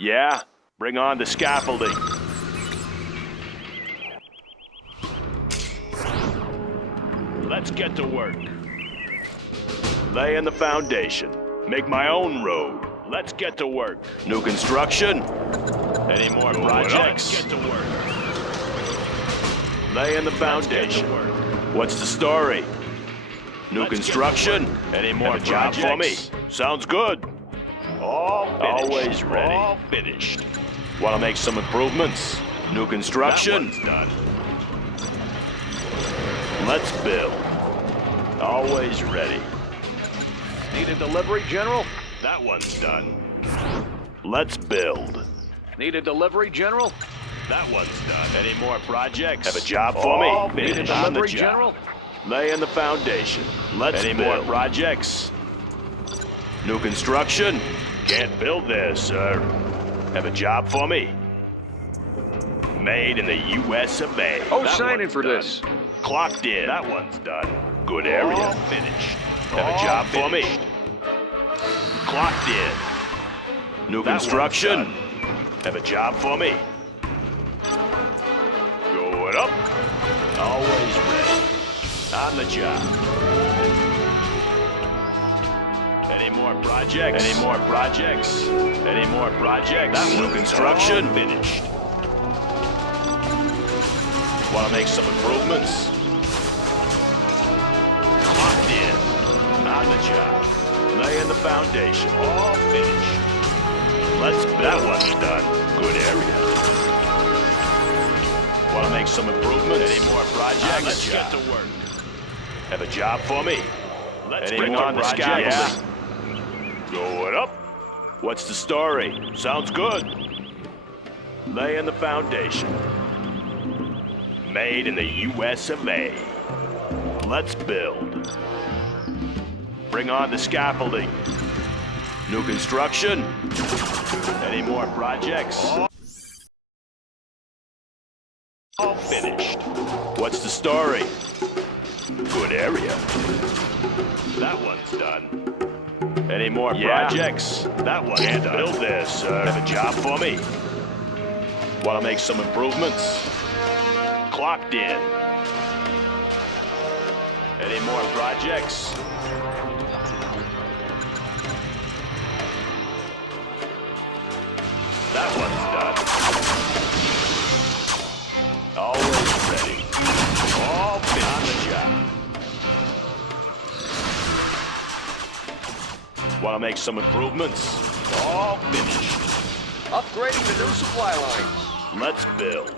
Yeah, bring on the scaffolding. Let's get to work. Laying the foundation. Make my own road. Let's get to work. New construction? Any more projects? Let's get to work. Laying the foundation. What's the story? New construction? Any more projects for me? Sounds good. All finished. Always ready. All finished. Want to make some improvements? New construction? That one's done. Let's build. Always ready. Need a delivery, General? That one's done. Let's build. Need a delivery, General? That one's done. Any more projects? Have a job for me? Need a delivery, General? Laying the foundation. Let's build. Any more projects? New construction? Can't build there, sir. Have a job for me? Made in the U.S. of A. Oh, signing for this. Clocked in. That one's done. Good area. All finished. Have a job for me? Clocked in. New construction? Have a job for me? Going up. Always ready. On the job. Any more projects? Any more projects? Any more projects? That new construction? Finished. Want to make some improvements? Clocked in. On the job. Laying the foundation. All finished. Let's build. That one's done. Good area. Want to make some improvements? Any more projects? Let's get to work. Have a job for me? Let's bring on the scaffolding. Yeah. Going up. What's the story? Sounds good. Laying the foundation. Made in the U.S. of A. Let's build. Bring on the scaffolding. New construction? Any more projects? All finished. What's the story? Good area. That one's done. Any more projects? That one's done. Can't build this, sir. Have a job for me? Want to make some improvements? Clocked in. Any more projects? That one's done. Always ready. All fit on the job. Want to make some improvements? All finished. Upgrading the new supply lines. Let's build.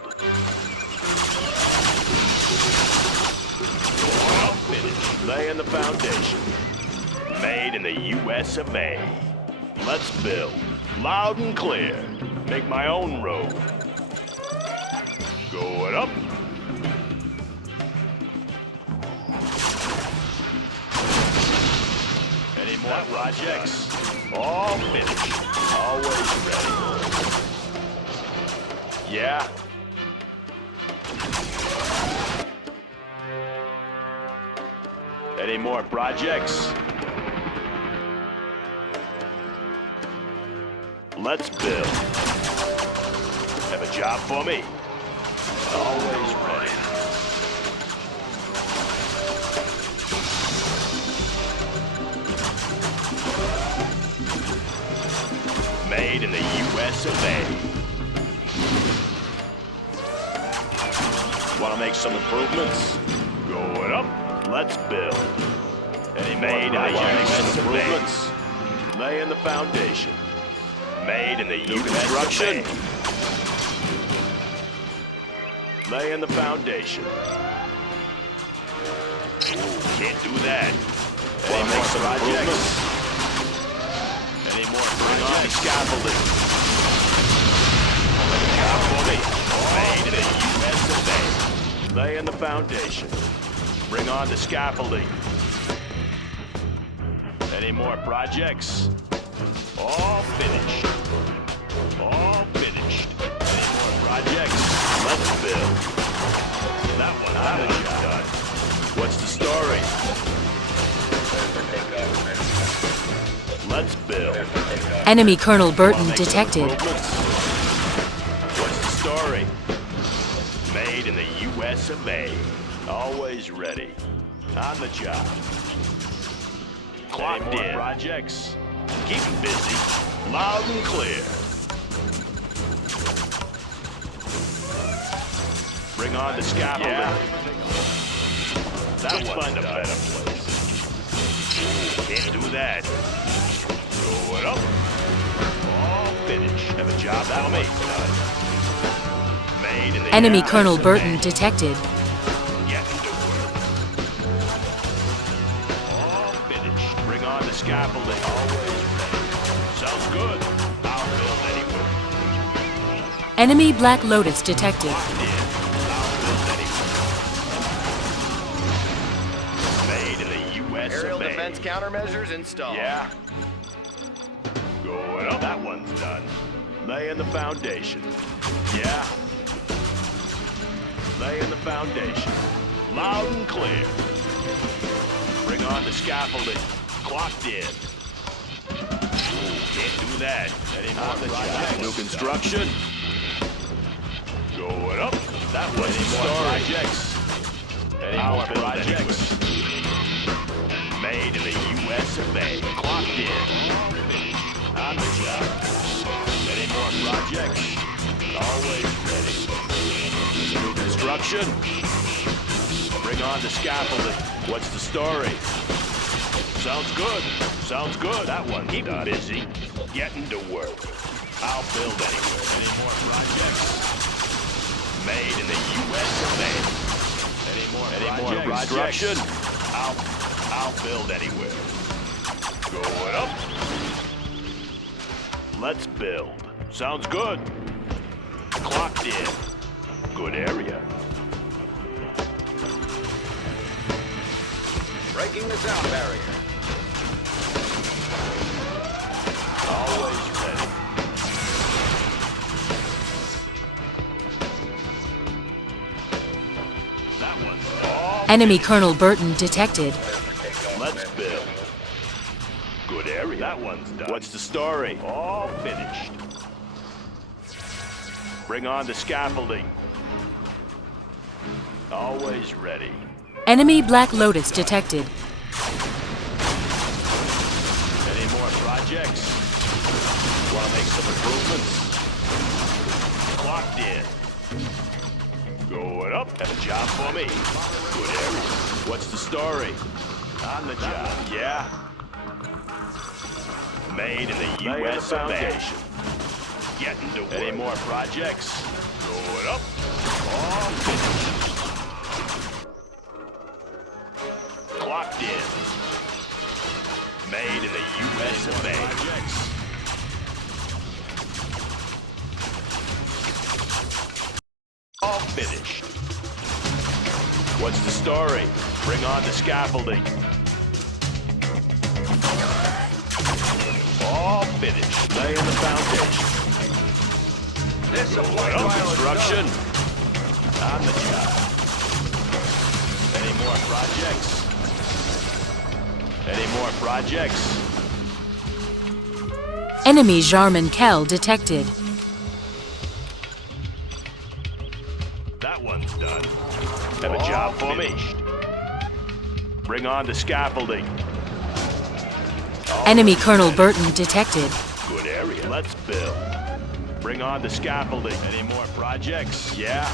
All finished. Laying the foundation. Made in the U.S. of A. Let's build. Loud and clear. Make my own road. Going up. Any more projects? All finished. Always ready. Yeah. Any more projects? Let's build. Have a job for me? Always ready. Made in the U.S. of A. Want to make some improvements? Going up. Let's build. Any made in the U.S. of A. Laying the foundation. Made in the U.S. of A. Laying the foundation. Ooh, can't do that. Any more projects? Any more projects? Scaffolding. Job for me. Made in the U.S. of A. Laying the foundation. Bring on the scaffolding. Any more projects? All finished. All finished. Any more projects? Let's build. That one's done. What's the story? Let's build. Enemy Colonel Burton Wanna make some detected. improvements? What's the story? Made in the U.S. of A. Always ready. On the job. Clocked in. Projects. Keep 'em busy. Loud and clear. Bring on the scaffolding. Yeah. Let's find a better place. Can't do that. Going up. All finished. Have a job for me. Made in the Enemy US Colonel of Burton A. detected. Get to work. All finished. Bring on the scaffolding. Always ready. Sounds good. I'll build anywhere. Enemy Black Lotus detected. Locked in. I'll build anywhere. Made in the U.S. Aerial of A. defense countermeasures installed. Yeah. Going up. That one's done. Laying the foundation. Yeah. Laying the foundation. Loud and clear. Bring on the scaffolding. Clocked in. Ooh, can't do that. Any more projects? New construction. Going up. That was any more projects. Any more projects? Made in the U.S. of A. Clocked in. On the job. Any more projects? Always ready. New construction. Bring on the scaffolding. What's the story? Sounds good. Sounds good. That one. Keep 'em busy. Getting to work. I'll build anywhere. Any more projects? Made in the U.S. of A. Any more construction? I'll build anywhere. Going up. Let's build. Sounds good. Clocked in. Good area. Breaking the sound barrier. Always ready. That one's all. Enemy Colonel Burton detected. Let's build. Good area. That one's done. What's the story? All finished. Bring on the scaffolding. Always ready. Enemy Black Lotus detected. Any more projects? Want to make some improvements? Clocked in. Going up. Have a job for me. Good area. What's the story? On the job. Yeah. Made in the U.S. of A. Getting to work. Any more projects? Going up. All finished. Clocked in. Made in the U.S. of A. All finished. What's the story? Bring on the scaffolding. All finished. Laying the foundation. This supply Going up. pile is Construction. done. On the job. Any more projects? Any more projects? Enemy Jarman Kell detected. That one's done. Have a job for me. Bring on the scaffolding. Enemy Colonel Burton detected. Good area. Let's build. Bring on the scaffolding. Any more projects? Yeah.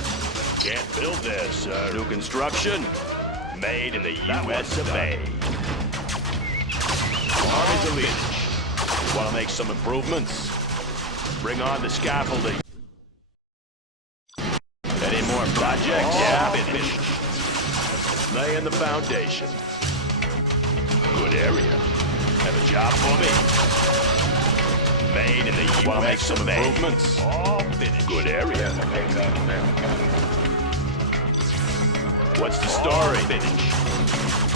Can't build this. New construction. Made in the U.S. of A. Army's elite. Want to make some improvements? Bring on the scaffolding. Any more projects? Yeah. Finished. Laying the foundation. Good area. Have a job for me. Made in the U.S. Want to make some improvements? All finished. Good area. What's the story? Finish.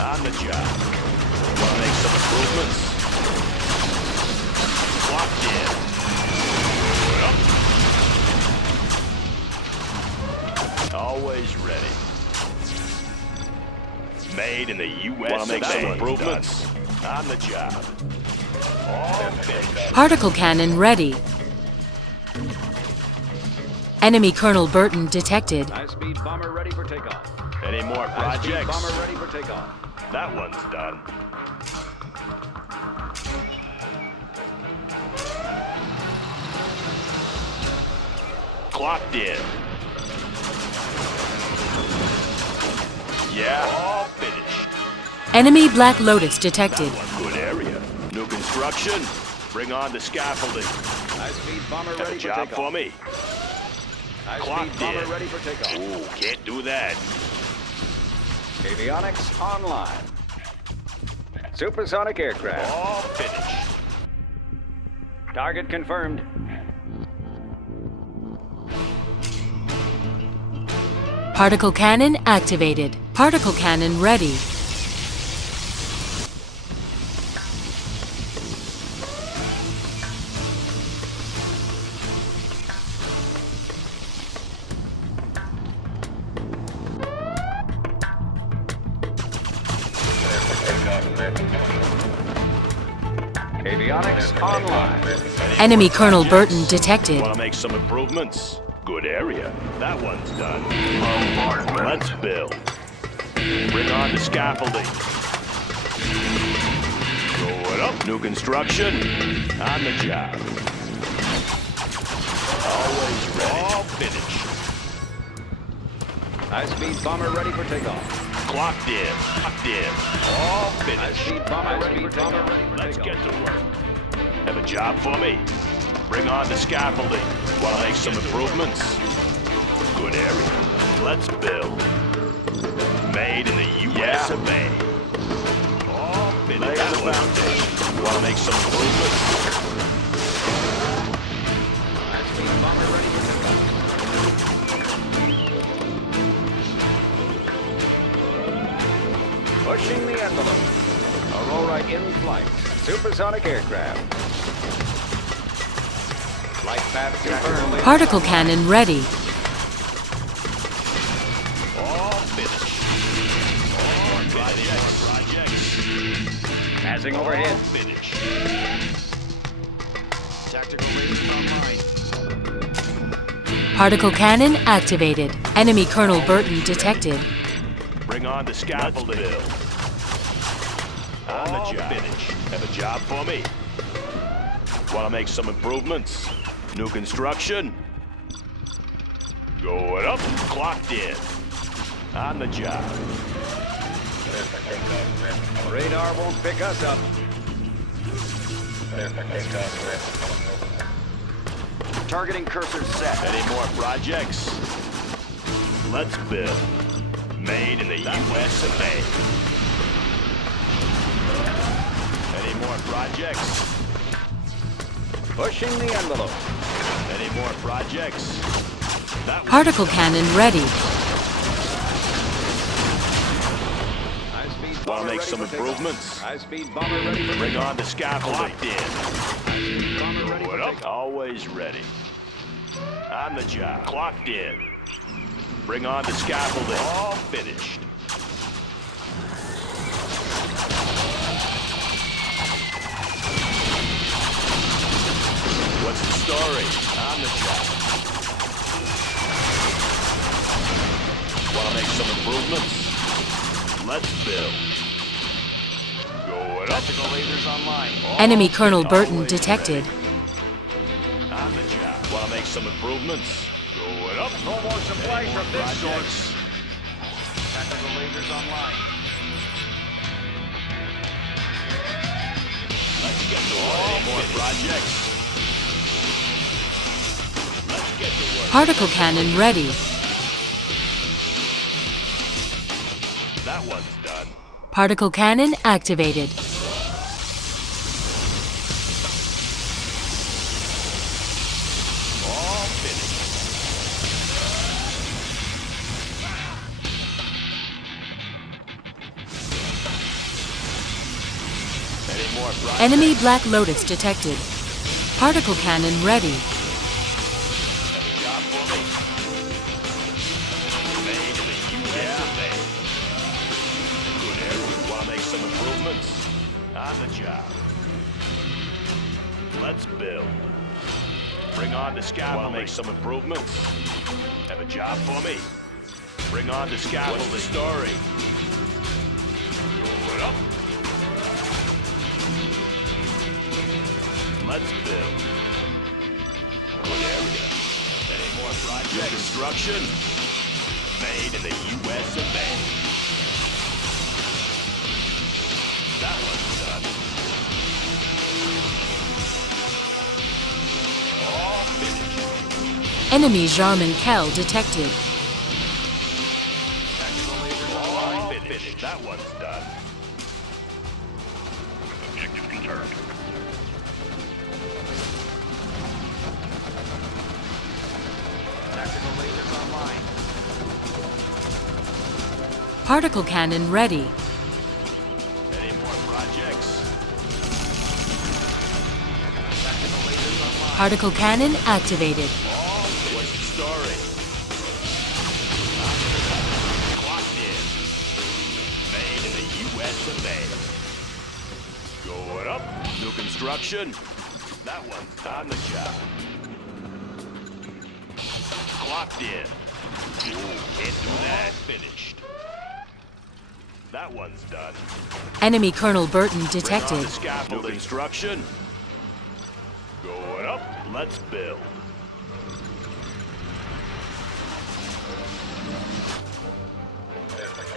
On the job. Want to make some improvements? Clocked in. Always ready. Made in the U.S. Wanna make some improvements? On the job. All finished. Particle cannon ready. Enemy Colonel Burton detected. High-speed bomber ready for takeoff. Any more High-speed projects? bomber ready for takeoff. That one's done. Clocked in. Yeah, all finished. Enemy Black Lotus detected. One good area. New construction. Bring on the scaffolding. High-speed bomber Have a ready for job takeoff. for me. High-speed Clocked bomber in. ready for takeoff. Ooh, can't do that. Avionics online. Supersonic aircraft. All finished. Target confirmed. Particle cannon activated. Particle cannon ready. Avionics online. Enemy Colonel Burton detected. Want to make some improvements? Good area. That one's done. Let's build. Bring on the scaffolding. Going up. New construction. On the job. Always ready. All finished. High-speed bomber ready for takeoff. Clocked in. Locked in. All finished. High-speed bomber ready for takeoff. Let's get to work. Have a job for me? Bring on the scaffolding. Want to make some improvements? Good area. Let's build. Made in the U.S. of A. All finished. That foundation. Want to make some improvements? High-speed bomber ready for takeoff. Pushing the envelope. Aurora in flight. Supersonic aircraft. Flight path confirmed. Particle cannon ready. All finished. All projects. Passing All overhead. finished. Tactical radars online. Particle cannon activated. Enemy Colonel Burton detected. Bring on the scaffolding. On the job. Finish. Have a job for me? Want to make some improvements? New construction? Going up. Clocked in. On the job. Radar won't pick us up. Targeting cursor set. Any more projects? Let's build. Made in the U.S. of A. Any more projects? Pushing the envelope. Any more projects? That Particle cannon ready. High-speed Want bomber to make ready some for takeoff. improvements? High-speed bomber ready for Bring takeoff. on the scaffolding. In. High-speed bomber ready for What up? takeoff. Always ready. On the job. Clocked in. Bring on the scaffolding. All finished. What's the story? On the job. Want to make some improvements? Let's build. Going up. Tactical lasers online. Enemy Colonel Burton detected. On the job. Want to make some improvements? Going up. No more supplies Any more from this projects? source. Tactical lasers online. Let's get to work. Any more projects? Let's get to work. Particle cannon ready. That one's done. Particle cannon activated. All finished. Any more projects? Enemy Black Lotus detected. Particle cannon ready. Have a job for me? Made in the U.S. of A. Good area. Want to make some improvements? On the job. Let's build. Bring on the scaffolding. Want to make some improvements? Have a job for me? Bring on the scaffolding. What's the story? Going up. Let's build. Good area. Any more project construction? Made in the U.S. of A. That one's done. All finished. Enemy Jarman Kell detected. All finished. That one's done. Objective confirmed. Tactical lasers online. Particle cannon ready. Any more projects? Tactical lasers online. Particle cannon activated. What's the story? Clocked in. Made in the U.S. of A. Going up. New construction. That one's on the job. Clocked in. Ooh, can't do that. Finished. That one's done. Enemy Colonel Burton Bring on detected. the scaffold. New construction. Going up. Let's build.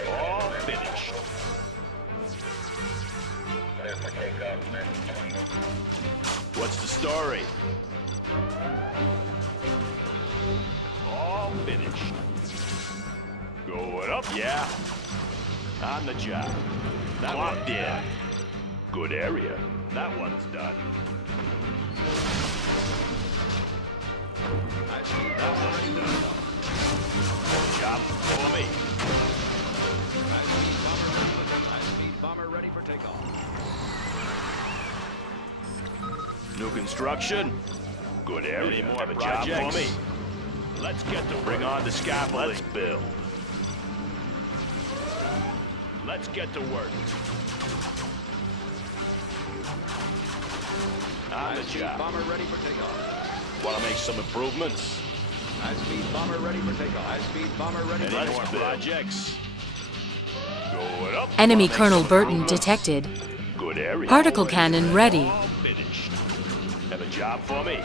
All finished. What's the story? All finished. Going up, yeah. On the job. That one's in. Good area. That one's done. That one's done. Job for me. High-speed bomber ready for takeoff. New construction. Good area. Any more projects? For me. Let's get to bring on the scaffolding. Let's build. Let's get to work. On the High-speed job. bomber ready for takeoff. Want to make some improvements? High-speed bomber ready for takeoff. High-speed bomber ready for Any more takeoff. projects? Going up. Enemy Wanna make Colonel some Burton improvements? detected. Good area. Particle cannon ready. All finished. Have a job for me?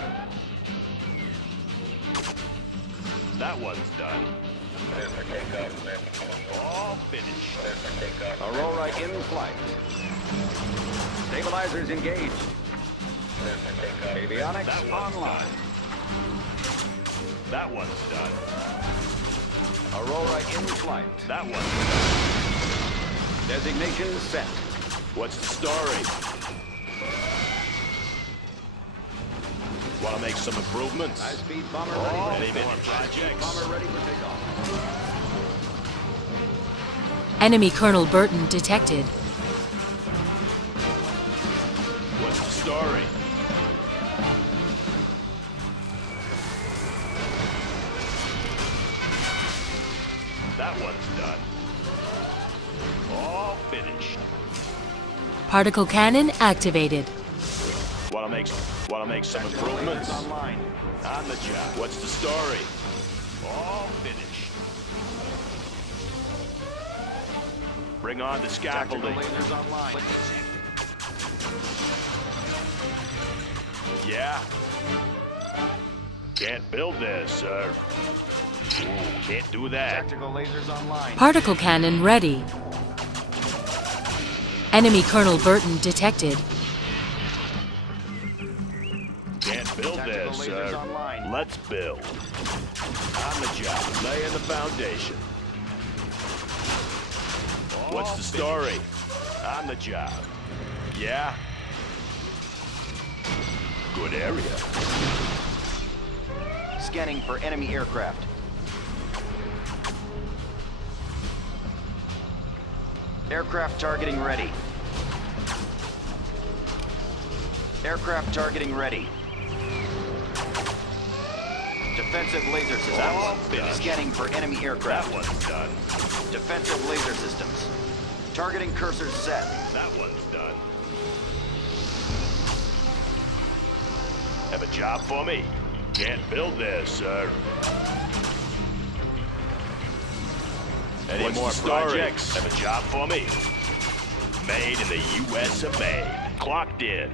That one's done. All finished. Aurora in flight. Stabilizers engaged. Avionics That one's online. done. That one's done. Aurora in flight. That one's done. Designation set. What's the story? Want to make some improvements? High-speed bomber All ready for finished. takeoff. High-speed bomber ready for takeoff. Enemy Colonel Burton detected. What's the story? That one's done. All finished. Particle cannon activated. Want to make some improvements? Lasers online. On the job. What's the story? All finished. Bring on the Tactical scaffolding. lasers online. Yeah. Can't build this, sir. Ooh, can't do that. Tactical lasers online. Particle cannon ready. Enemy Colonel Burton detected. Can't build Tactical this, lasers sir. online. Let's build. On the job, laying the foundation. What's the story? On the job. Yeah. Good area. Scanning for enemy aircraft. Aircraft targeting ready. Aircraft targeting ready. Defensive laser All systems. finished. Scanning for enemy That aircraft. one's done. Defensive laser systems. Targeting cursors set. That one's done. Have a job for me? Can't build there, sir. Any more projects? Have a job for me? Made in the U.S. of A. Clocked in.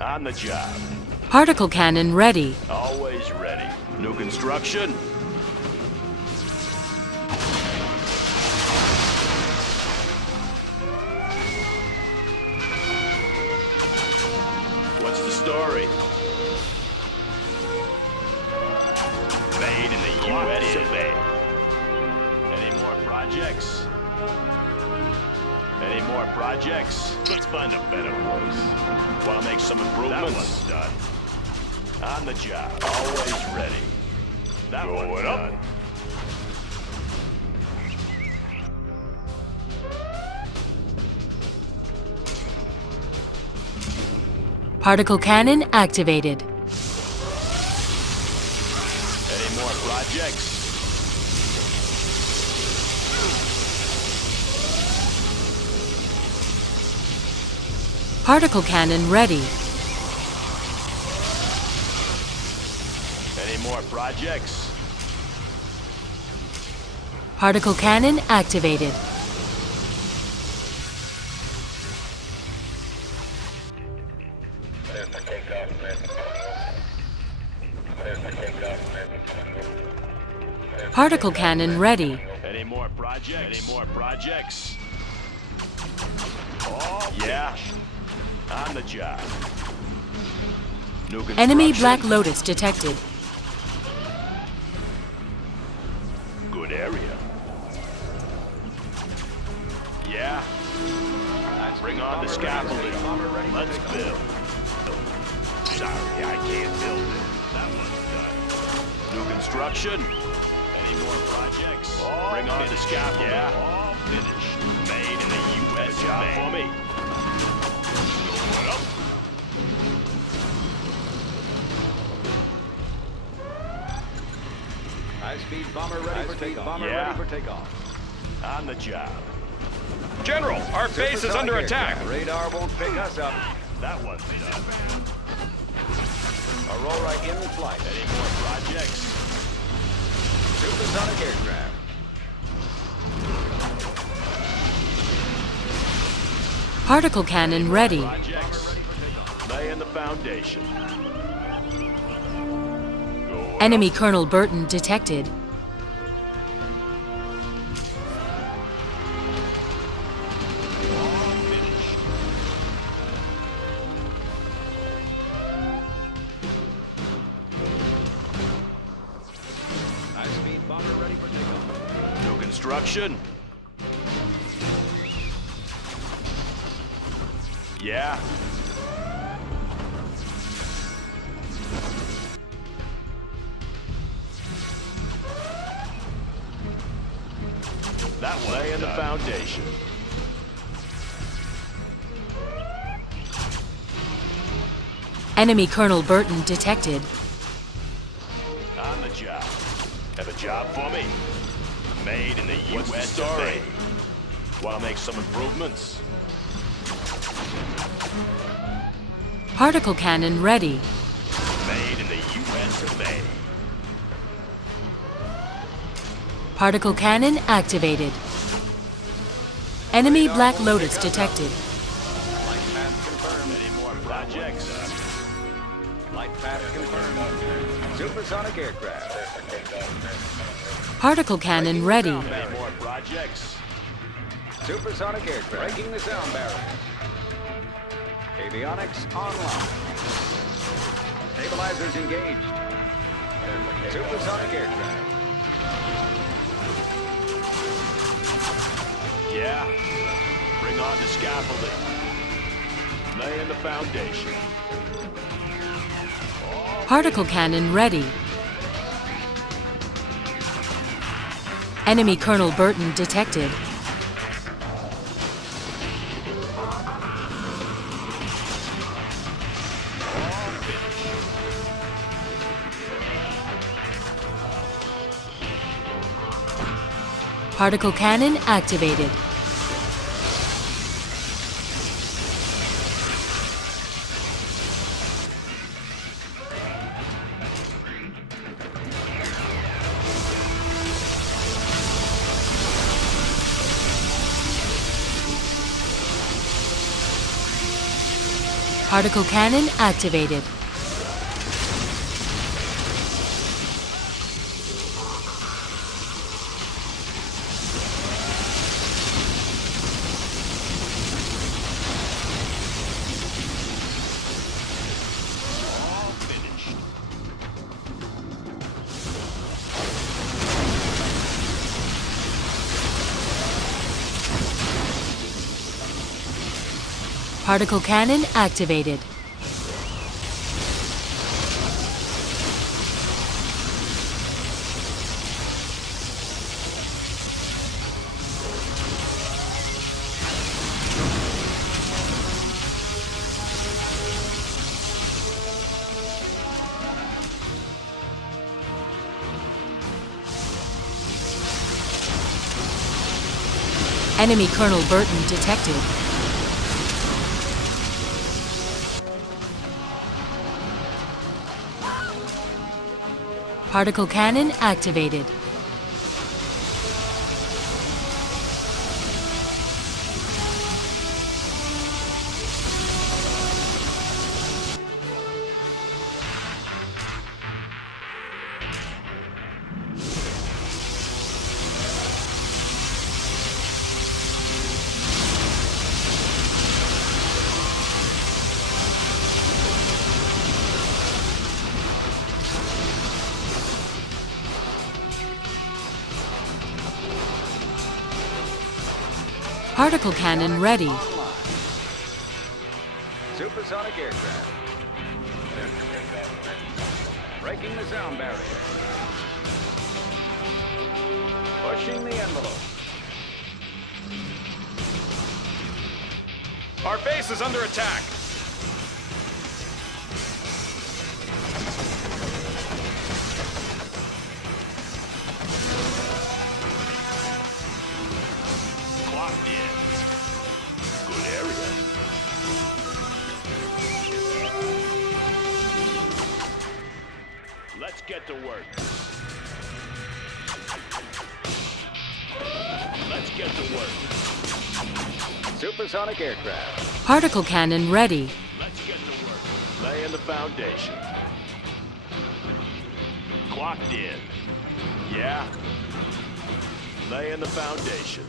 On the job. Particle cannon ready. Always ready. New construction? What's the story? Made in the U.S. of A. Any more projects? Any more projects? Let's find a better place. Want to make some improvements? That one's done. On the job. Always ready. That one's done. Particle cannon activated. Any more projects? Particle cannon ready. Any more projects? Particle cannon activated. Particle cannon ready. Any more projects? Any more projects? Oh, yeah. On the job. New Enemy construction. Black Lotus detected. Good area. Yeah. Bring on the scaffolding. Let's build. Sorry, I can't build it. That one's done. New construction. Any more projects? Bring on the scaffolding. Yeah. All finished. Made in the U.S. Job for me. Going up. High-speed bomber ready for takeoff. Yeah. Ready for takeoff. On the job. General, our base is under attack. Radar won't pick us up. That one's done. Aurora in flight. Any more projects? Supersonic aircraft. Particle cannon ready. Projects. Laying the foundation. Going Enemy up. Colonel Burton detected. High-speed bomber ready for takeoff. New construction. Yeah. That one. Laying the foundation. Enemy Colonel Burton detected. On the job. Have a job for me? Made in the U.S. of A. Want to make some improvements? Particle cannon ready. Made in the U.S. of A. Particle cannon activated. Enemy Black Lotus detected. Flight path confirmed. Any more projects? Flight path confirmed. Supersonic aircraft. Particle cannon ready. Any more projects? Supersonic aircraft. Breaking the sound barrier. Avionics online. Stabilizers engaged. Supersonic aircraft. Yeah. Bring on the scaffolding. Laying the foundation. Particle cannon ready. Enemy Colonel Burton detected. Particle cannon activated. Particle cannon activated. All finished. Particle cannon activated. Enemy Colonel Burton detected. Particle cannon activated. Particle cannon ready. Supersonic aircraft. Breaking the sound barrier. Pushing the envelope. Our base is under attack. Clocked in. Good area. Let's get to work. Let's get to work. Supersonic aircraft. Particle cannon ready. Let's get to work. Laying the foundation. Clocked in. Yeah. Laying the foundation.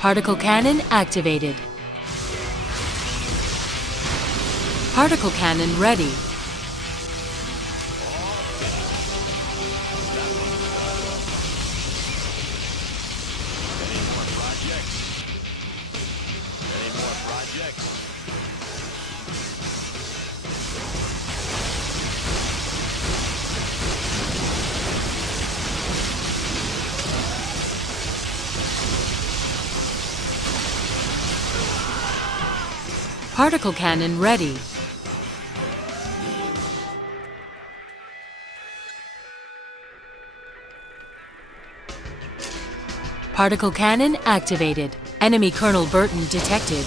Particle cannon activated. Particle cannon ready. Any more projects? Any more projects? Particle cannon ready. Particle cannon activated. Enemy Colonel Burton detected.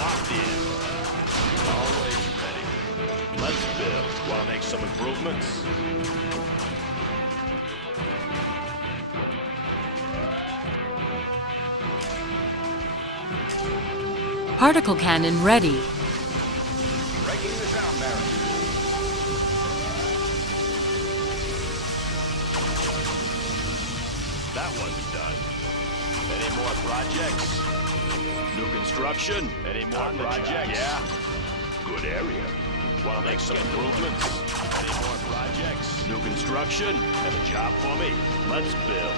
Locked in. Always ready. Let's build. Want to make some improvements? Particle cannon ready. Breaking the sound barrier. That one's done. Any more projects? New construction? Any more projects? Yeah. Good area. Want to make some improvements? Any more projects? New construction? Have a job for me? Let's build.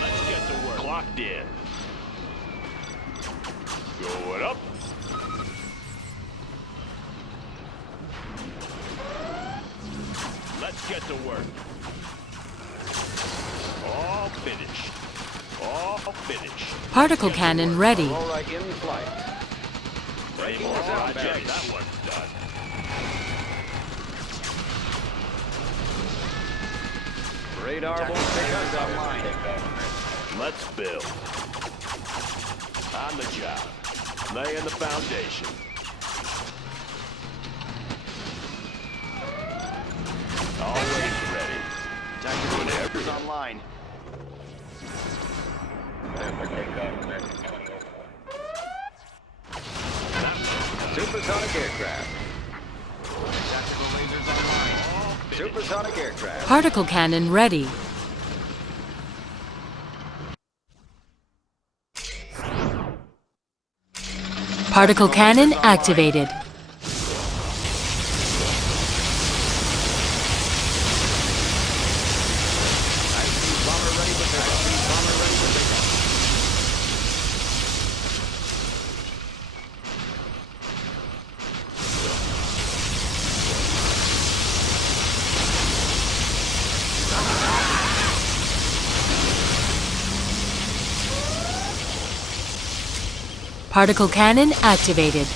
Let's get to work. Clocked in. Going up. Let's get to work. All finished. All finished. Particle cannon ready. All right, in flight. Any Breaking more the sound projects? barrier. That one's done. Radar won't pick us online. Let's build. On the job. Laying the foundation. Always ready. Tactical lasers online. Supersonic aircraft. Tactical lasers online. Supersonic aircraft. Particle cannon ready. Particle cannon activated. High-speed bomber ready for takeoff. High-speed bomber ready for takeoff. Particle cannon activated.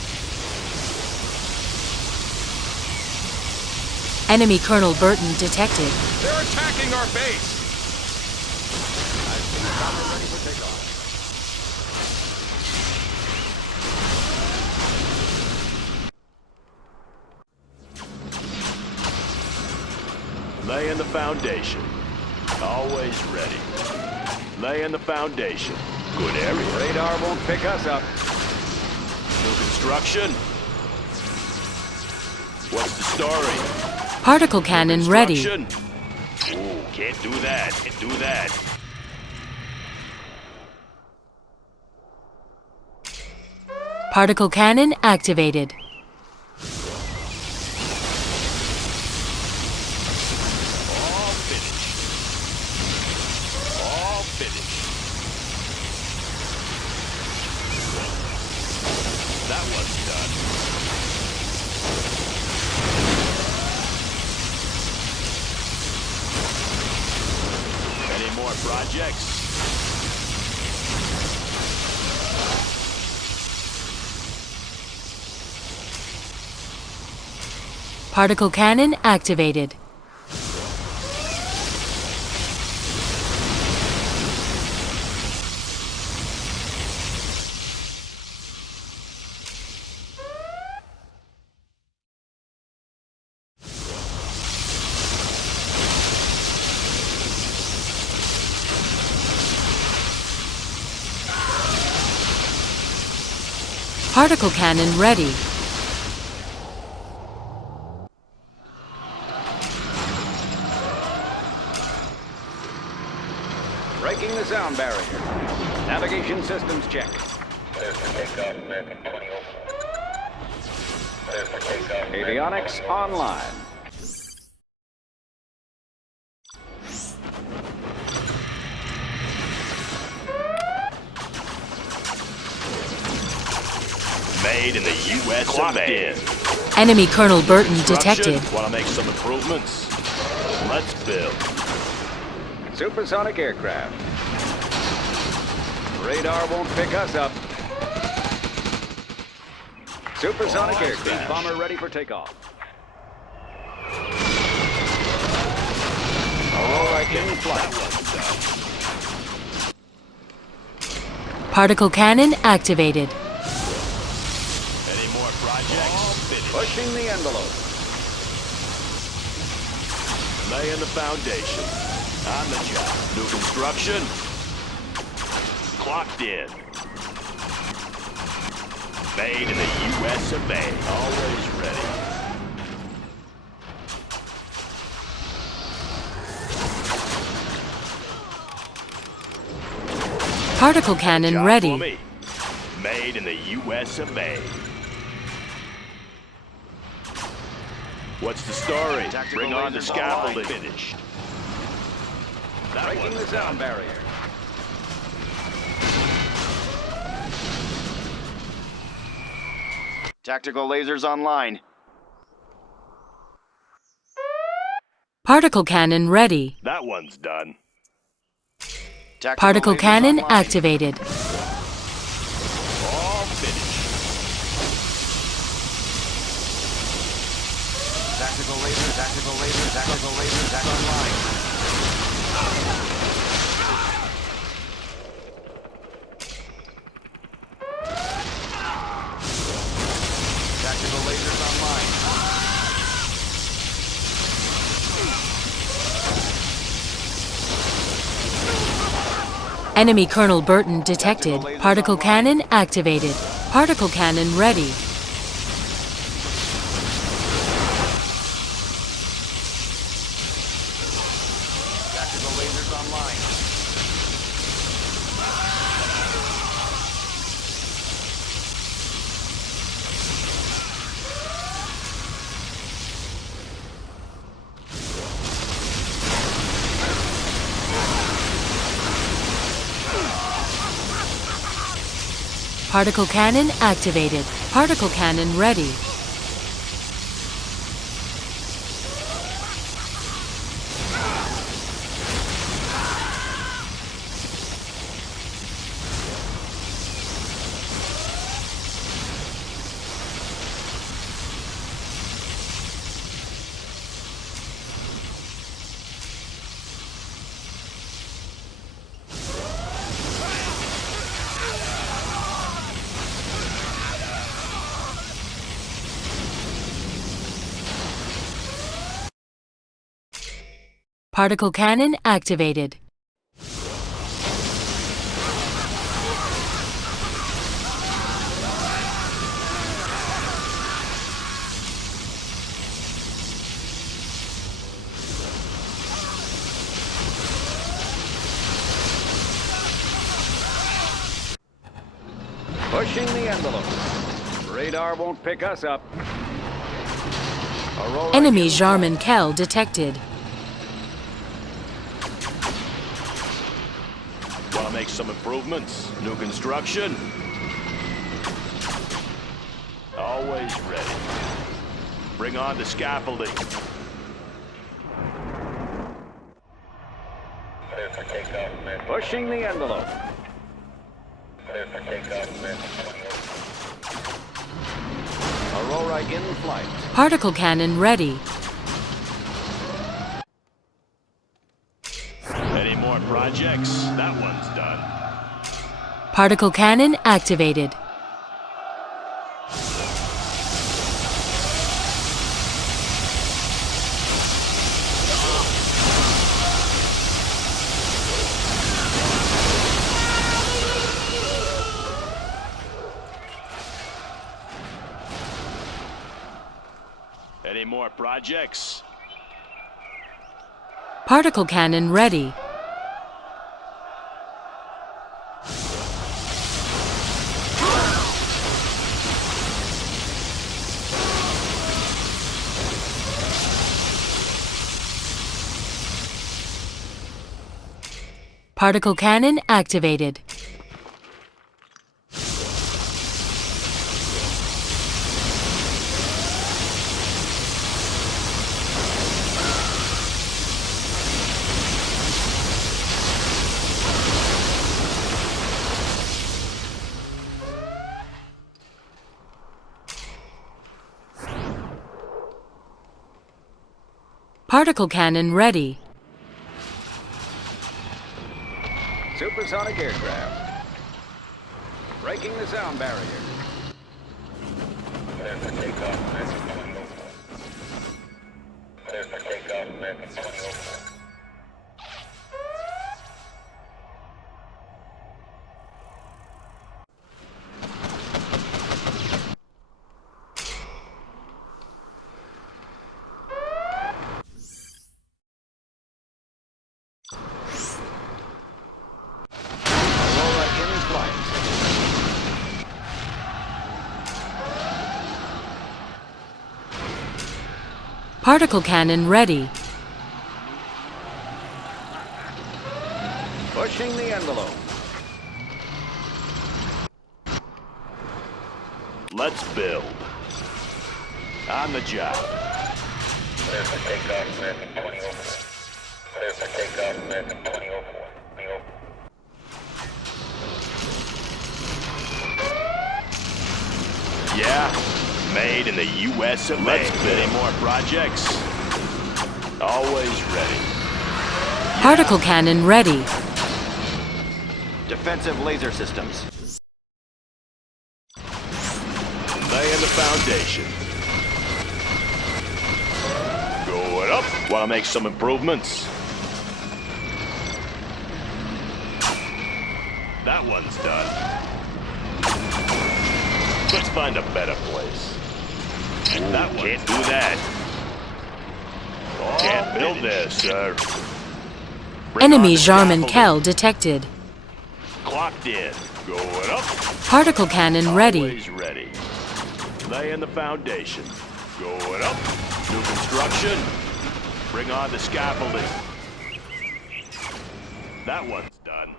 Enemy Colonel Burton detected. They're attacking our base. High-speed bomber ready for takeoff. Laying the foundation. Always ready. Laying the foundation. Good area. Radar won't pick us up. New construction. What's the story? Particle cannon ready. Construction. Ooh, can't do that. Can't do that. Particle cannon activated. All finished. All finished. That one's done. Any more projects? Particle cannon activated. Particle cannon ready. Breaking the sound barrier. Navigation systems check. Avionics online. Made in the U.S. Clocked of A. in. Enemy Colonel Burton detected. Want to make some improvements? Let's build. Supersonic aircraft. Radar won't pick us up. Supersonic Oh, aircraft. finished. Bomber ready for takeoff. Aurora in flight. Particle cannon activated. Any more projects? Finished. Pushing the envelope. Laying the foundation. On the job. New construction. Clocked in. Made in the U.S. of A. Always ready. Particle cannon Job for ready. me. Made in the U.S. of A. What's the story? Tactical Bring on the lasers scaffolding. online. Finished. That Breaking one's the sound done. barrier. Tactical lasers online. Particle cannon ready. That one's done. Tactical Particle lasers cannon online. activated. All finished. Tactical lasers, tactical lasers, tactical lasers, online. Tactical lasers online. Enemy Colonel Burton detected. Tactical lasers Particle online. cannon activated. Particle cannon ready. Tactical lasers online. Particle cannon activated. Particle cannon ready. Particle cannon activated. Pushing the envelope. Radar won't pick us up. Aurora Enemy in Jarman Kell detected. Want to make some improvements? New construction? Always ready. Bring on the scaffolding. Pushing the envelope. Aurora in flight. Particle cannon ready. Any more projects? That one's done. Particle cannon activated. Any more projects? Particle cannon ready. Particle cannon activated. Particle cannon ready. Supersonic aircraft. Breaking the sound barrier. Aurora in flight. Particle cannon ready. Pushing the envelope. Let's build. On the job. Clear for takeoff, man. 20 over. Clear for takeoff, man. 20 over. Yeah, made in the U.S. of A. Let's build. Any more projects? Always ready. Particle cannon ready. Defensive laser systems. Laying the foundation. Going up. Want to make some improvements? That one's done. Let's find a better place. That one can't do that. Can't build this, sir. Enemy Jarman Kell detected. Clocked in. Going up. Particle cannon ready. Always ready. Laying the foundation. Going up. New construction. Bring on the scaffolding. That one's done.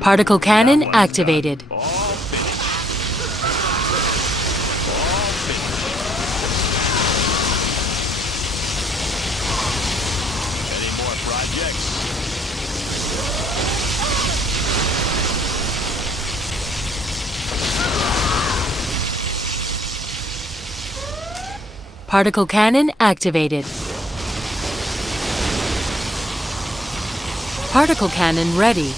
Particle cannon activated. All finished. Any more projects? Particle cannon activated. Particle cannon ready.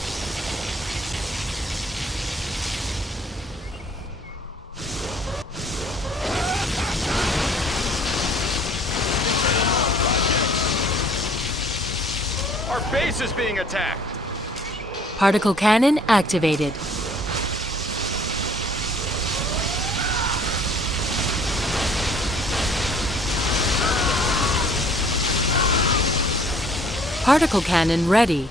Our base is being attacked. Particle cannon activated. Particle cannon ready.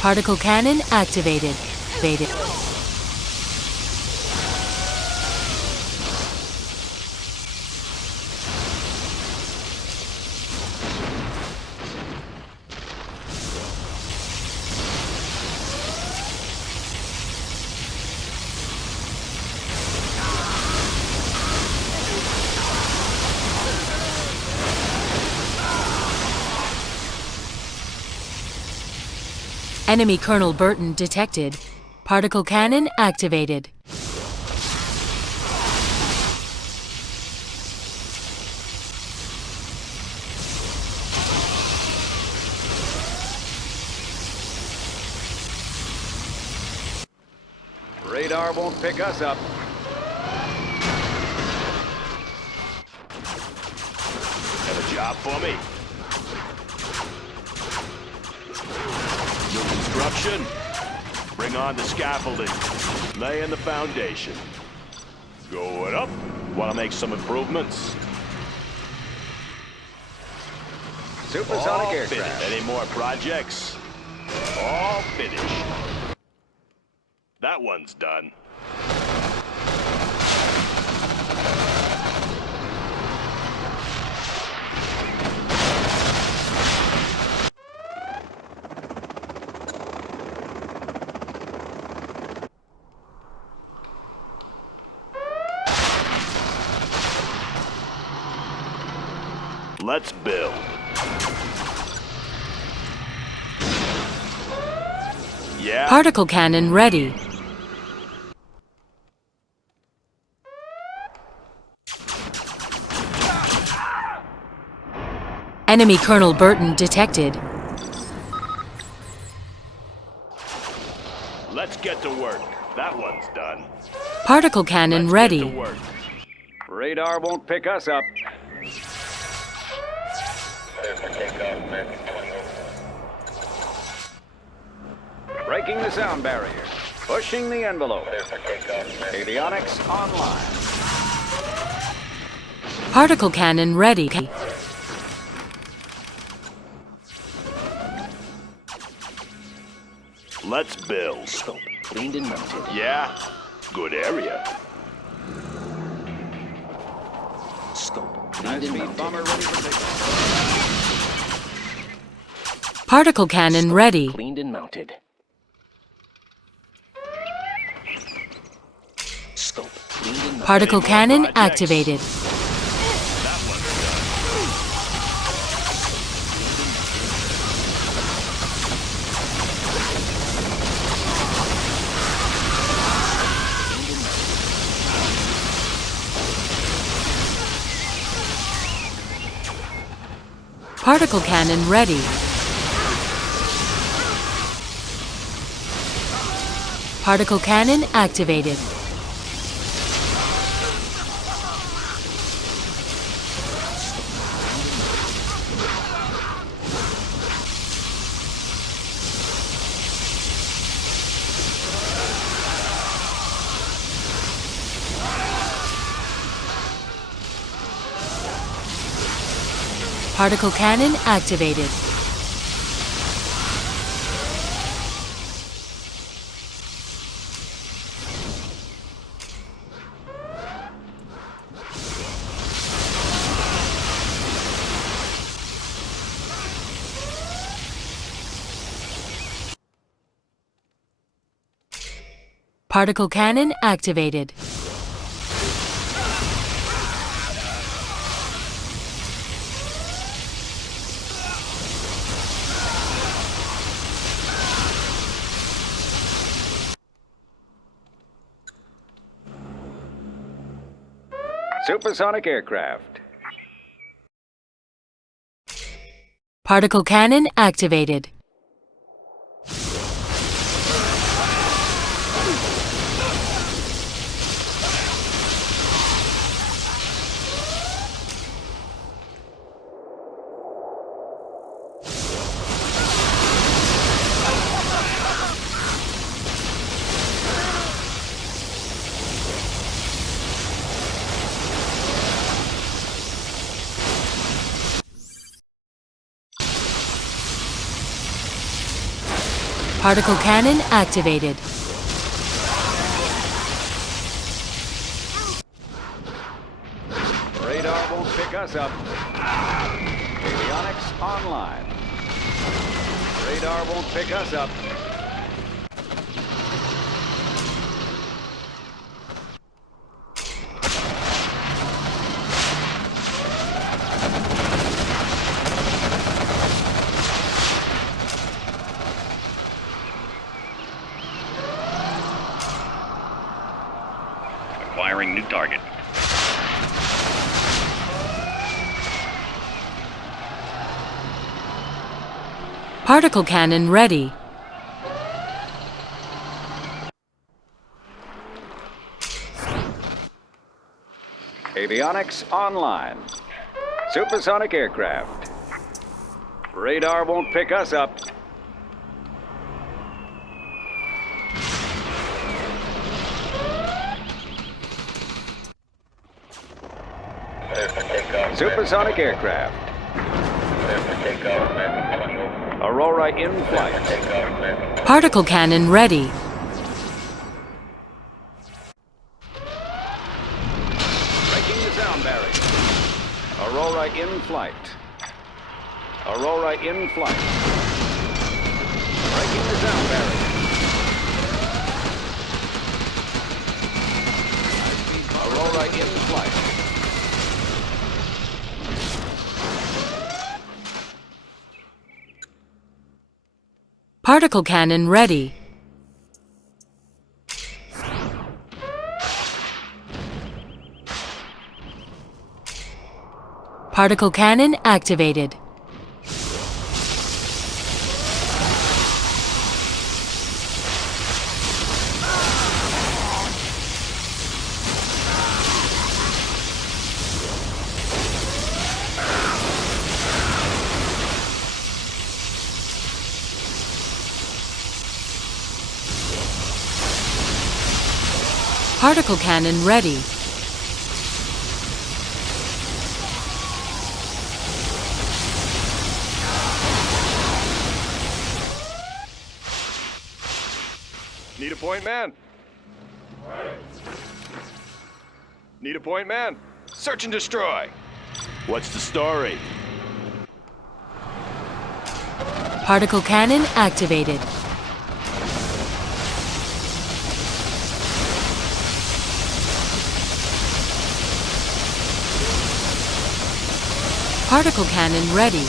Particle cannon activated. Enemy Colonel Burton detected. Particle cannon activated. Radar won't pick us up. Have a job for me? New construction. Bring on the scaffolding. Laying the foundation. Going up. Want to make some improvements? Supersonic All aircraft. finished. Any more projects? All finished. That one's done. Let's build. Yeah. Particle cannon ready. Enemy Colonel Burton detected. Let's get to work. That one's done. Particle cannon Let's ready. Get to work. Radar won't pick us up. Clear for takeoff, man. Breaking the sound barrier. Pushing the envelope. Clear for takeoff, man. Avionics online. Particle cannon ready. Let's build. Scope cleaned and mounted. Yeah. Good area. Scope cleaned and High-speed mounted. bomber ready for takeoff. Particle cannon ready. Cleaned and mounted. Scope cleaned and mounted. Particle more cannon projects? activated. Particle cannon ready. Particle cannon activated. Particle cannon activated. Particle cannon activated. Supersonic aircraft. Particle cannon activated. Particle cannon activated. Radar won't pick us up. Avionics online. Radar won't pick us up. Acquiring new target. Particle cannon ready. Avionics online. Supersonic aircraft. Radar won't pick us up. Clear for takeoff. Supersonic aircraft. Clear for takeoff, men. 20 over. Aurora in Clear for flight. takeoff, men. Particle cannon ready. Breaking the sound barrier. Aurora in flight. Aurora in flight. Breaking the sound barrier. Aurora in flight. Particle cannon ready. Particle cannon activated. Particle cannon ready. Need a point man. Need a point man. Search and destroy. What's the story? Particle cannon activated. Particle cannon ready.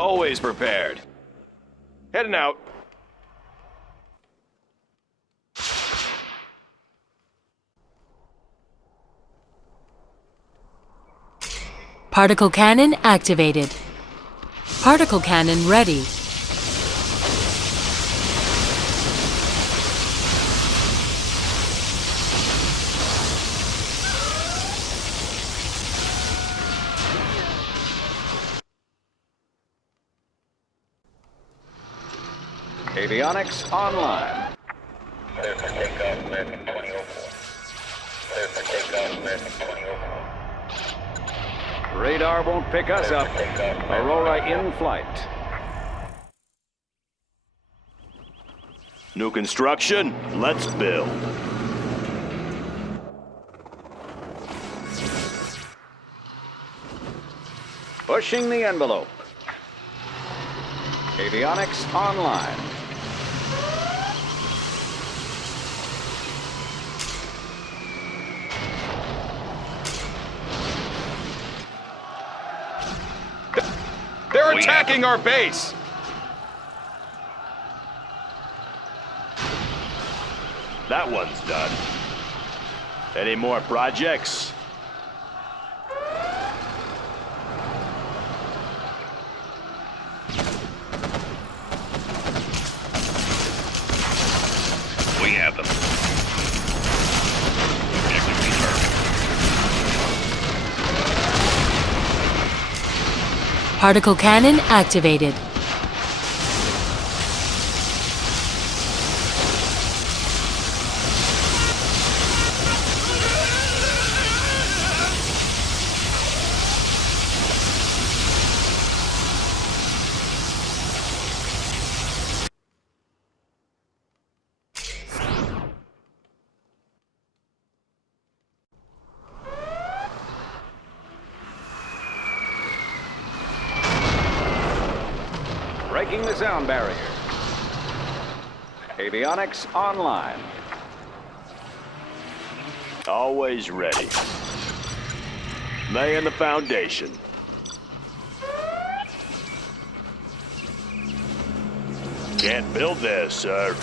Always prepared. Heading out. Particle cannon activated. Particle cannon ready. Avionics online. Clear for takeoff, American 2004. Clear for takeoff, American 2004. Radar won't pick us up. Aurora in flight. New construction? Let's build. Pushing the envelope. Avionics online. They're attacking our base! That one's done. Any more projects? We have them. Objective confirmed. Particle cannon activated. Breaking the sound barrier. Avionics online. Always ready. Laying the foundation. Can't build this, sir.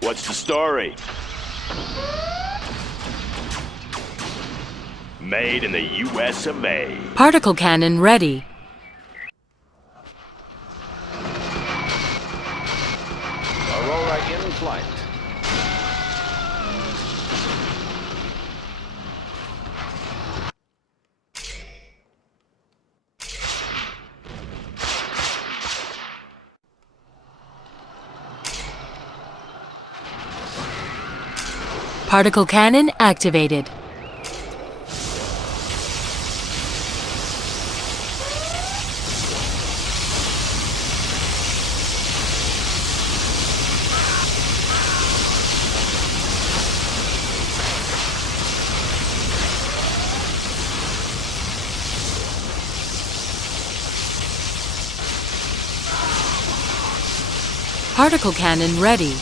What's the story? Made in the US of A. Particle cannon ready. Aurora in flight. Particle cannon activated. Particle cannon ready.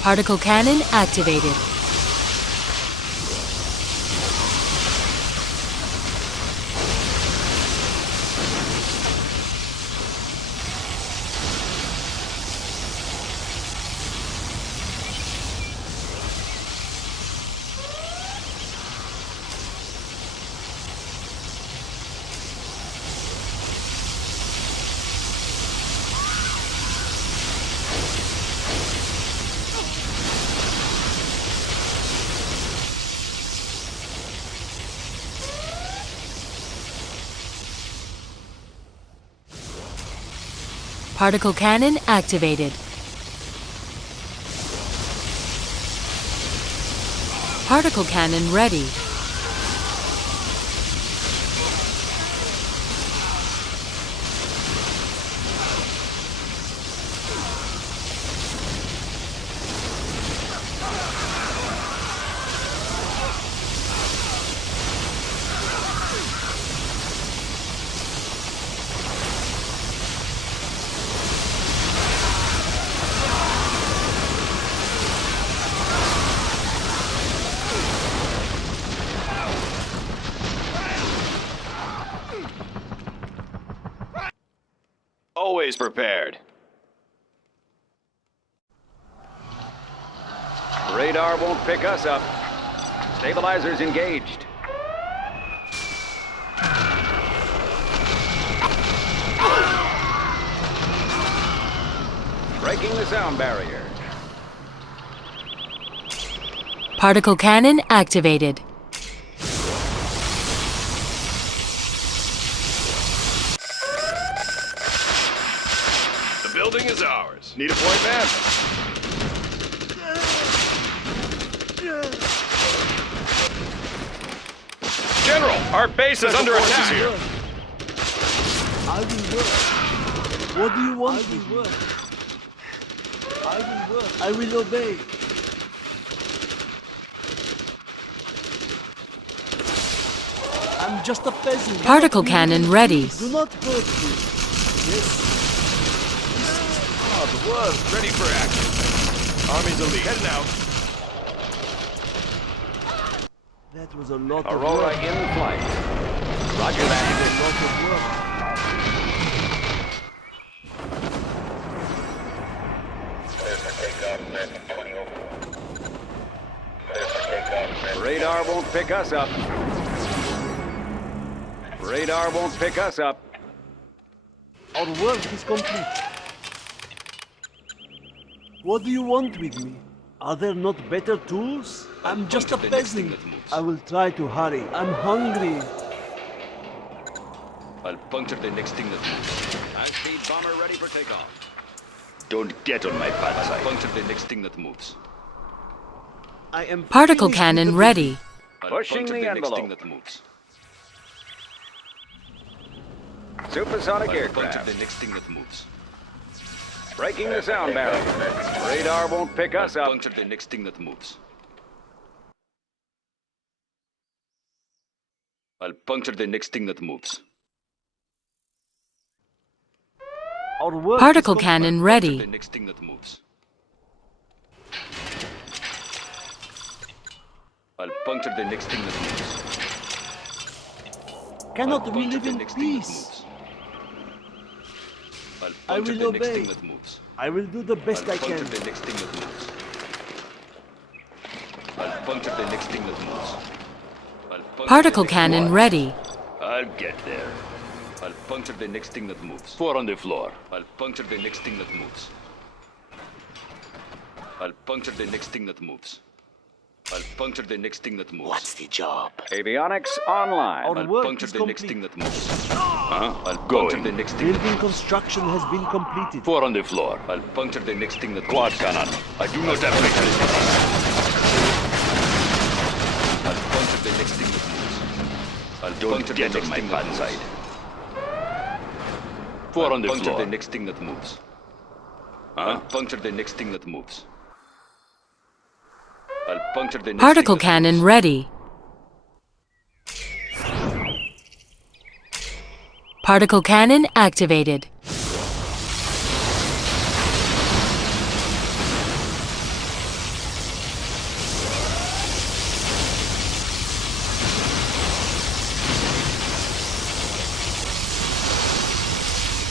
Particle cannon activated. Particle cannon activated. Particle cannon ready. Always prepared. Radar won't pick us up. Stabilizers engaged. Breaking the sound barrier. Particle cannon activated. The building is ours. Need a point man? General, our base is under attack here. I will work. What do you want me to work? I will work. I will obey. I'm just a peasant. Particle cannon ready. Do not hurt me. Yes. Hard work. Ready for action. Army's elite. Heading out. That was a lot of Aurora work. in flight. Roger that. A lot of work. Clear for takeoff, American 2004. Clear for takeoff, American. Radar won't pick us up. Radar won't pick us up. Our work is complete. What do you want with me? Are there not better tools? I'm just a peasant. I will try to hurry. I'm hungry. I'll puncture the next thing that moves. High-speed bomber ready for takeoff. Don't get on my bad I'll side. puncture the next thing that moves. I am Particle finished with cannon the ready. I'll Pushing puncture the the next thing envelope. that moves. Supersonic I'll puncture aircraft. the next thing that moves. Breaking the sound barrier. Radar won't pick us I'll up. puncture the next thing that moves. I'll puncture the next thing that moves. Our work Particle is cannon The ready. next thing that moves. I'll puncture the next thing that moves. Cannot I'll we puncture live the in next thing that peace? moves. I'll I puncture will the next thing obey. that moves. I will do the best I I'll can. puncture the next thing that moves. I'll puncture the next thing that moves. I'll puncture Particle the next cannon one. ready. I'll get there. I'll puncture the next thing that moves. 4 on the floor. I'll puncture the next thing that moves. I'll puncture the next thing that moves. I'll puncture the next thing that moves. What's the job? Avionics online. Our I'll work puncture is the next thing complete. that moves. Huh? I'll Going. puncture the next thing that Building moves. construction has been completed. 4 on the floor. I'll puncture the next thing that Quad moves. cannon. I do not have electricity. I'll puncture the next thing that moves. I'll Don't puncture the get on next my thing that bad moves. side. 4 on the Puncture floor. the next thing that moves. Huh? I'll puncture the next thing that moves. I'll puncture the next Particle thing that cannon moves. ready. Particle cannon activated.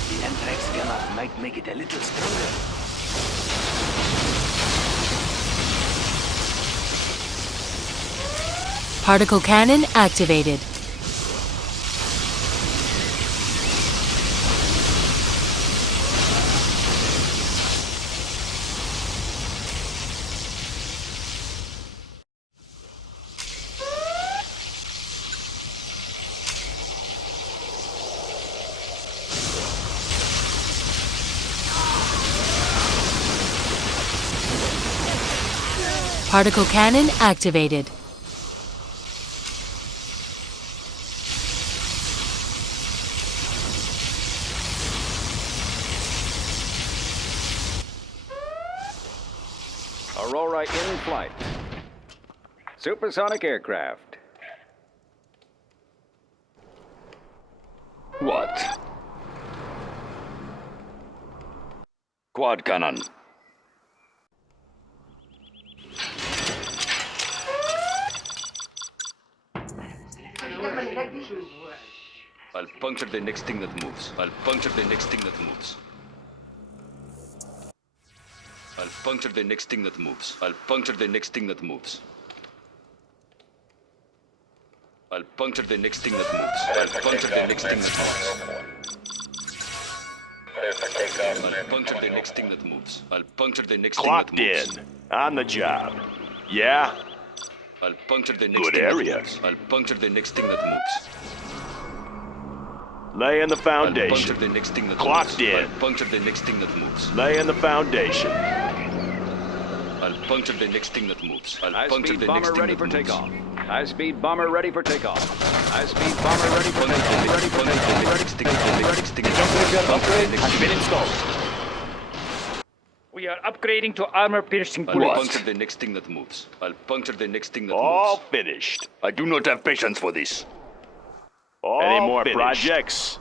The anthrax gunner might make it a little stronger. Particle cannon activated. Particle cannon activated. Aurora in flight. Supersonic aircraft. What? Quad cannon. I'll puncture the next thing that moves. I'll puncture the next thing that moves. I'll puncture the next thing that moves. I'll puncture the next thing that moves. I'll puncture the next thing that moves. I'll puncture the next thing that moves. Clear for takeoff, I'll puncture the next thing that moves. I'll puncture the next Clocked thing that moves. in. On the job. Yeah? I'll puncture the next Good thing area. that moves. I'll puncture the next thing that moves. Laying the I'll puncture foundation. the next thing that Clocked moves. in. I'll puncture the next thing that moves. Laying the foundation. I'll puncture the next thing that moves. I'll puncture High-speed the next bomber thing ready that for moves. takeoff. High-speed bomber ready for takeoff. High-speed bomber ready for takeoff. Ready for the next thing. The next thing. Upgrade has been installed. We are upgrading to armor-piercing I'll bullets. puncture the next thing that moves. I'll puncture the next thing that All moves. finished. I do not have patience for this. Any more projects?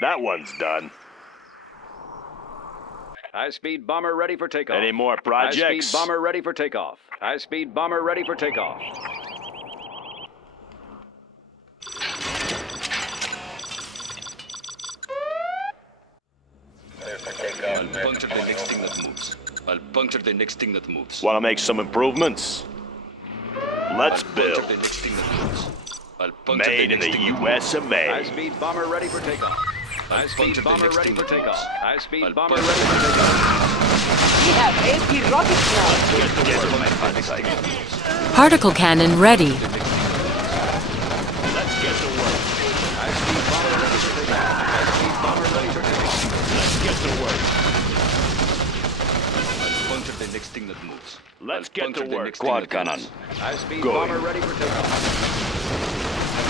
That one's done. High-speed bomber ready for takeoff. Any more projects? High-speed bomber ready for takeoff. High-speed bomber ready for takeoff. clear for takeoff, I'll puncture the next thing that moves. I'll puncture the next thing that moves. Want to make some improvements? Let's I'll build. puncture the next thing that moves. I'll puncture Made the in next the thing that U.S. of A. High-speed bomber ready for takeoff. High-speed puncture the bomber next ready thing for that takeoff. moves. High-speed I'll bomber puncture ready for takeoff. We have AP rockets now. Get to my fun site. Particle cannon ready. Let's get to work. High-speed bomber ready for takeoff. High-speed bomber ready for takeoff. Let's get to work. I'll puncture the next thing that moves. Let's I'll get puncture to the work. next thing Quad that cannon. moves. High-speed Going. bomber ready for takeoff.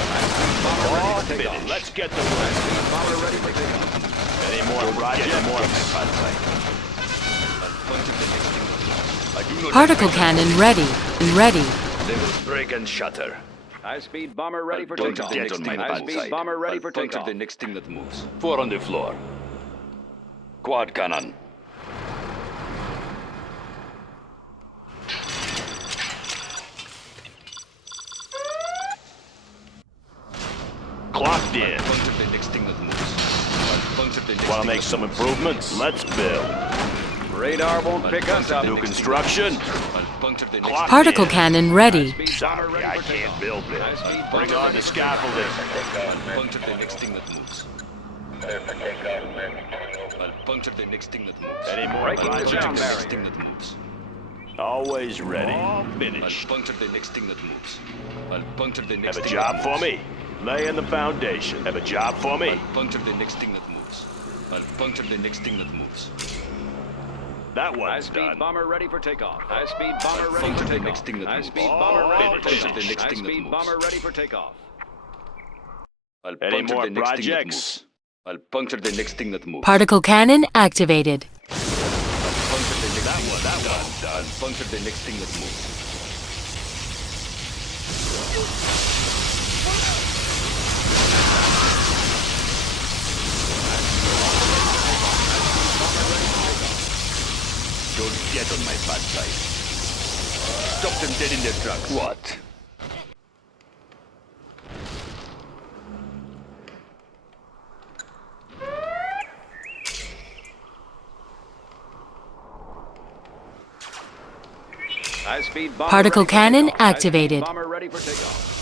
High-speed bomber All ready for finished. takeoff. Let's get to work. High-speed bomber ready for takeoff. Any more projects? Get more of my fun site. I'll puncture the next thing that moves. I do not Particle cannon ready. Ready. They will break and shatter. High-speed bomber ready for Don't takeoff. get on my bad High-speed side. bomber ready I'll for puncture takeoff. the next thing that moves. 4 on the floor. Quad cannon. Clocked in. Puncture the next thing that moves. I'll puncture the next Want to thing make that some moves. improvements? Let's build. Radar won't pick us up. New construction. I'll puncture the next Clock Particle in. cannon ready. High-speed bomber Sorry, ready I for can't takeoff. build it. High-speed Bring bomber on ready the for scaffolding. I'll puncture the next thing that moves. clear for takeoff, American 2004. I'll puncture the next thing that moves. Any more Breaking the I'll puncture sound the next barrier. thing that moves. Always ready. All I'll finished. puncture the next thing that moves. I'll puncture the Have next a thing job that for moves. me. Laying the foundation. Have a job for me. I'll puncture the next thing that moves. I'll puncture the next thing that moves. That one's High-speed done. bomber ready for takeoff. High-speed bomber ready puncture for the takeoff. next thing that moves. High-speed bomber ready for Puncture takeoff. the next thing that High-speed moves. bomber ready for takeoff. I'll Any puncture more the next thing that projects? moves. I'll puncture the next thing that moves. Particle cannon activated. Puncture the next thing That one's done. I'll puncture the next thing that moves. Don't get on my bad side. Stop them dead in their tracks. What? High-speed bomber Particle ready for cannon takeoff. High-speed activated. Bomber ready for takeoff.